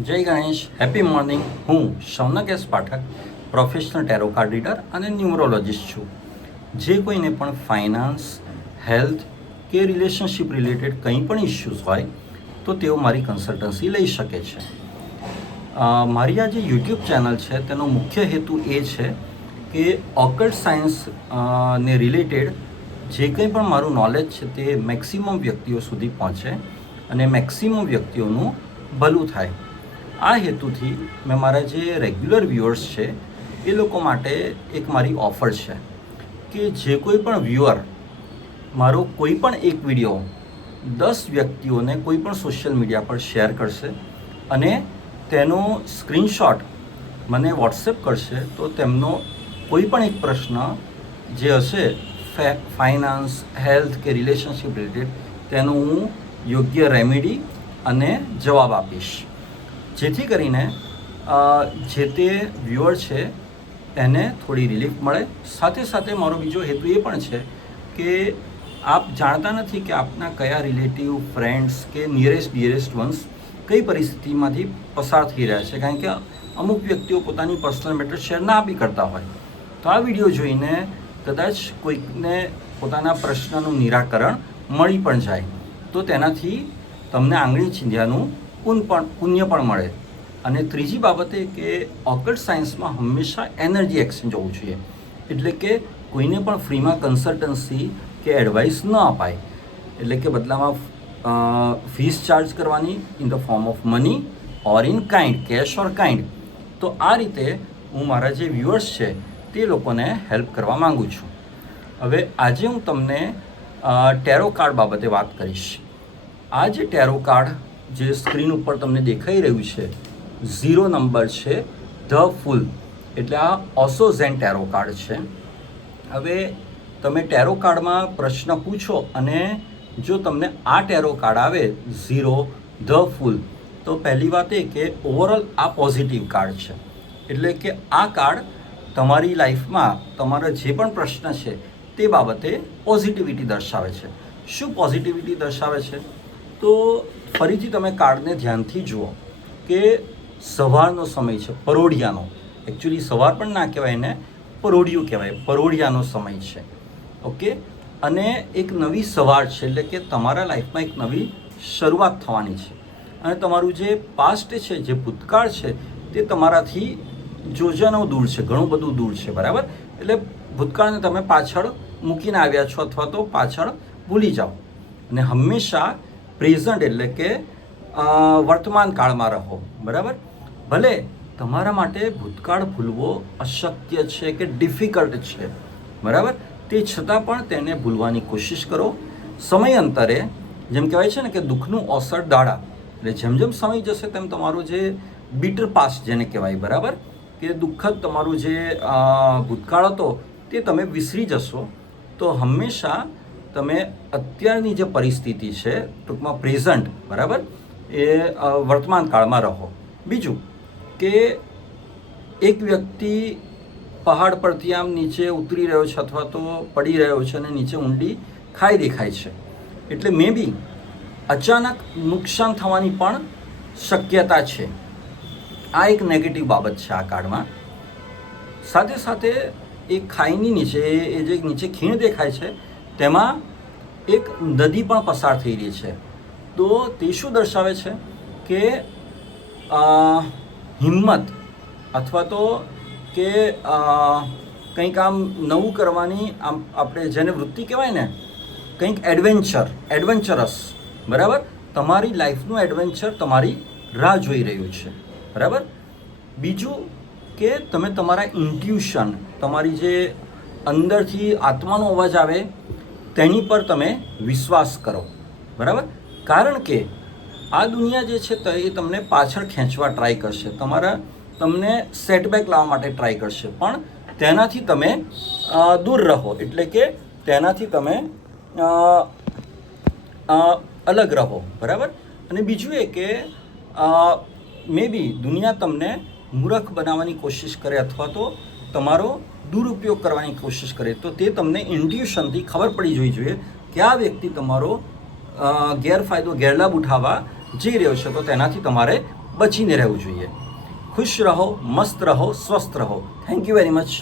જય Ganesh, happy morning. હું Shaunak S Pathak, professional tarot card reader અને ન્યુમરોલોજિસ્ટ છું. જે કોઈને પણ ફાઇનાન્સ, હેલ્થ કે રિલેશનશિપ રિલેટેડ કંઈ પણ ઇશ્યુઝ હોય તો તેઓ મારી કન્સલ્ટન્સી લઈ શકે છે. મારી આ જે યુટ્યુબ ચેનલ છે તેનો મુખ્ય હેતુ એ છે કે ઓકલ્ટ સાયન્સ ને રિલેટેડ જે કંઈ પણ મારું નોલેજ છે તે મેક્સિમમ વ્યક્તિઓ સુધી પહોંચે અને મેક્સિમમ વ્યક્તિઓનું ભલું થાય. આ હેતુથી મેં મારા જે રેગ્યુલર વ્યુઅર્સ છે એ લોકો માટે એક મારી ઓફર છે કે જે કોઈ પણ વ્યુઅર મારો કોઈ પણ એક વિડીયો 10 વ્યક્તિઓને કોઈ પણ સોશિયલ મીડિયા પર શેર કરશે અને તેનો સ્ક્રીનશોટ મને વોટ્સએપ કરશે તો તેમનો કોઈ પણ એક પ્રશ્ન જે હશે ફાઇનાન્સ, હેલ્થ કે રિલેશનશિપ રિલેટેડ તેનો હું યોગ્ય રેમેડી અને જવાબ આપીશ, જેથી કરીને જે તે વ્યુઅર છે એને થોડી રિલીફ મળે. સાથે સાથે મારો બીજો હેતુ એ પણ છે કે આપ જાણતા નથી કે આપના કયા રિલેટિવ, ફ્રેન્ડ્સ કે ડિયરેસ્ટ વન્સ કઈ પરિસ્થિતિમાંથી પસાર થઈ રહ્યા છે, કારણ કે અમુક વ્યક્તિઓ પોતાની પર્સનલ મેટર શેર ના બી કરતા હોય. તો આ વિડીયો જોઈને કદાચ કોઈકને પોતાના પ્રશ્નનું નિરાકરણ મળી પણ જાય તો તેનાથી તમને આંગળી ચીંધ્યાનું પુણ્ય પણ મળે. અને ત્રીજી બાબતે કે ઓકલ્ટ સાયન્સમાં હંમેશા એનર્જી એક્સચેન્જ હોવું જોઈએ, એટલે કે કોઈને પણ ફ્રીમાં કન્સલ્ટન્સી કે એડવાઇસ ન અપાય, એટલે કે બદલામાં ફીસ ચાર્જ કરવાની in the form of money or in kind, cash or kind. તો આ રીતે હું મારા જે વ્યુઅર્સ છે તે લોકોને હેલ્પ કરવા માગું છું. હવે આજે હું તમને ટેરો કાર્ડ બાબતે વાત કરીશ. આ જે ટેરો કાર્ડ જે સ્ક્રીન ઉપર તમને દેખાઈ રહ્યું છે 0 નંબર છે, ધ ફૂલ, એટલે આ ઓસોઝેન ટેરો કાર્ડ છે. હવે તમે ટેરો કાર્ડમાં પ્રશ્ન પૂછો અને જો તમને આ ટેરો કાર્ડ આવે 0 ધ ફૂલ તો પહેલી વાત એ કે ઓવરઓલ આ પોઝિટિવ કાર્ડ છે, એટલે કે આ કાર્ડ તમારી લાઈફમાં તમારા જે પણ પ્રશ્ન છે તે બાબતે પોઝિટિવિટી દર્શાવે છે. શું પોઝિટિવિટી દર્શાવે છે? તો ફરીથી તમે કાર્ડને ધ્યાનથી જુઓ કે સવારનો સમય છે, પરોઢિયાનો. એકચ્યુઅલી સવાર પણ ના કહેવાય ને, પરોઢિયું કહેવાય, પરોઢિયાનો સમય છે. ઓકે, અને એક નવી સવાર છે, એટલે કે તમારા લાઈફમાં એક નવી શરૂઆત થવાની છે. અને તમારું જે પાસ્ટ છે, જે ભૂતકાળ છે, તે તમારાથી જોજનો દૂર છે, ઘણું બધું દૂર છે, બરાબર. એટલે ભૂતકાળને તમે પાછળ મૂકીને આવ્યા છો અથવા તો પાછળ ભૂલી જાઓ અને હંમેશા પ્રેઝન્ટ એટલે કે વર્તમાન કાળમાં રહો, બરાબર. ભલે તમારા માટે ભૂતકાળ ભૂલવો અશક્ય છે કે ડિફિકલ્ટ છે, બરાબર, તે છતાં પણ તેને ભૂલવાની કોશિશ કરો. સમયાંતરે જેમ કહેવાય છે ને કે દુઃખનું ઓસડ દાડા, એટલે જેમ જેમ સમય જશે તેમ તમારો જે બીટર પાસ્ટ જેને કહેવાય, બરાબર, કે દુઃખદ તમારું જે ભૂતકાળ હતો તે તમે વિસરી જશો. તો હંમેશા તમે અત્યારની જે પરિસ્થિતિ છે, ટૂંકમાં પ્રેઝન્ટ, બરાબર, એ વર્તમાન કાળમાં રહો. બીજું કે એક વ્યક્તિ પહાડ પરથી આમ નીચે ઉતરી રહ્યો છે અથવા તો પડી રહ્યો છે અને નીચે ઊંડી ખાઈ દેખાય છે, એટલે મે બી અચાનક નુકસાન થવાની પણ શક્યતા છે. આ એક નેગેટિવ બાબત છે આ કાર્ડમાં. સાથે સાથે એ ખાઈની નીચે એ જે નીચે ખીણ દેખાય છે તેમાં એક નદી પણ પસાર થઈ રહી છે. તો તે શું દર્શાવે છે કે હિંમત અથવા તો કે કંઈક આમ નવું કરવાની આમ આપણે જેને વૃત્તિ કહેવાય ને, કંઈક એડવેન્ચરસ, બરાબર, તમારી લાઈફનું એડવેન્ચર તમારી રાહ જોઈ રહ્યું છે, બરાબર. બીજું કે તમે તમારા ઇન્ટ્યુશન, તમારી જે અંદરથી આત્માનો અવાજ આવે તેની પર તમે વિશ્વાસ કરો, બરાબર. કારણ કે આ દુનિયા જે છે એ તમને પાછળ ખેંચવા ટ્રાય કરશે, તમને સેટબેક લાવવા માટે ટ્રાય કરશે, પણ તેનાથી તમે દૂર રહો, એટલે કે તેનાથી તમે અલગ રહો, બરાબર. અને બીજું એ કે મે બી દુનિયા તમને મૂર્ખ બનાવવાની કોશિશ કરે અથવા તો તમારો દુરુપયોગ કરવાની કોશિશ કરે, તો તે તમને ઇન્ટ્યુશનથી ખબર પડી જવી જોઈએ કે આ વ્યક્તિ તમારો ગેરફાયદો, ગેરલાભ ઉઠાવવા જઈ રહ્યો છે, તો તેનાથી તમારે બચીને રહેવું જોઈએ. ખુશ રહો, મસ્ત રહો, સ્વસ્થ રહો. Thank you very much.